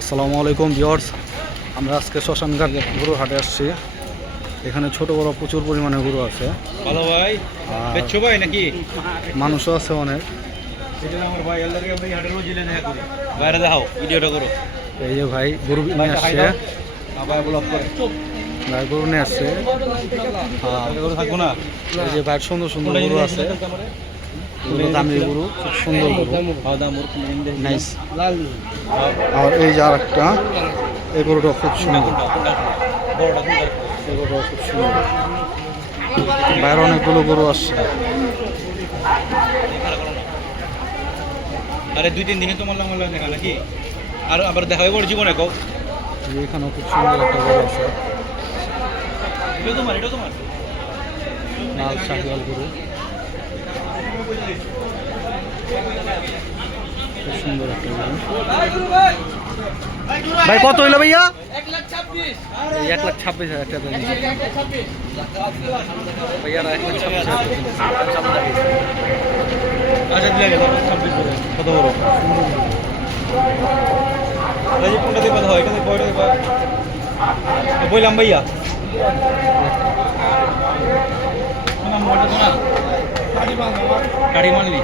আসসালামু আলাইকুম ভিউয়ার্স, আমরা আজকে শ্মশানঘাট গরুর হাটে আসছি। এখানে ছোট বড় প্রচুর পরিমাণে গরু আছে। ভালো ভাই, বেচছো ভাই নাকি? মানুষও আছে অনেক। এটা আমার ভাই, আল্লাহর কাছে হাটের রোজ এলে দেখা করি। বাইরে দেখাও, ভিডিওটা করো। এই যে ভাই গরু নিয়ে আসছে, ভাই ব্লগ করে। ভাই গরু নিয়ে আসছে। গরু থাকবো না। এই যে ভাই সুন্দর সুন্দর গরু আছে, এগুলো দামি গরু, খুব সুন্দর গরু, নাইস। আর এই যে আর একটা, এই গরুটা খুব সুন্দর, এই গরুটা খুব সুন্দর। বাইরে অনেকগুলো গরু আসছে। আরে 2-3 দিনে তো মাল্লা মাল্লা দেখা নাকি? আর আবার দেখা হবে জীবনে কও। এখানেও খুব সুন্দর একটা গরু আছে, এটা তোমার লাল শাহিওয়াল গরু, খুব সুন্দর একটা গরু। ভাই কত হইলো ভাইয়া? 1,26,000 একটা দেন ভাইয়া, 1,26,000। আচ্ছা দিলে গেল 26 করে। কত বড়? এই যে কোনটা দিবা হয়, এটা দিবা, এটা দিবা। বললাম ভাইয়া। নাম বলতো না? গাড়ি মারলি।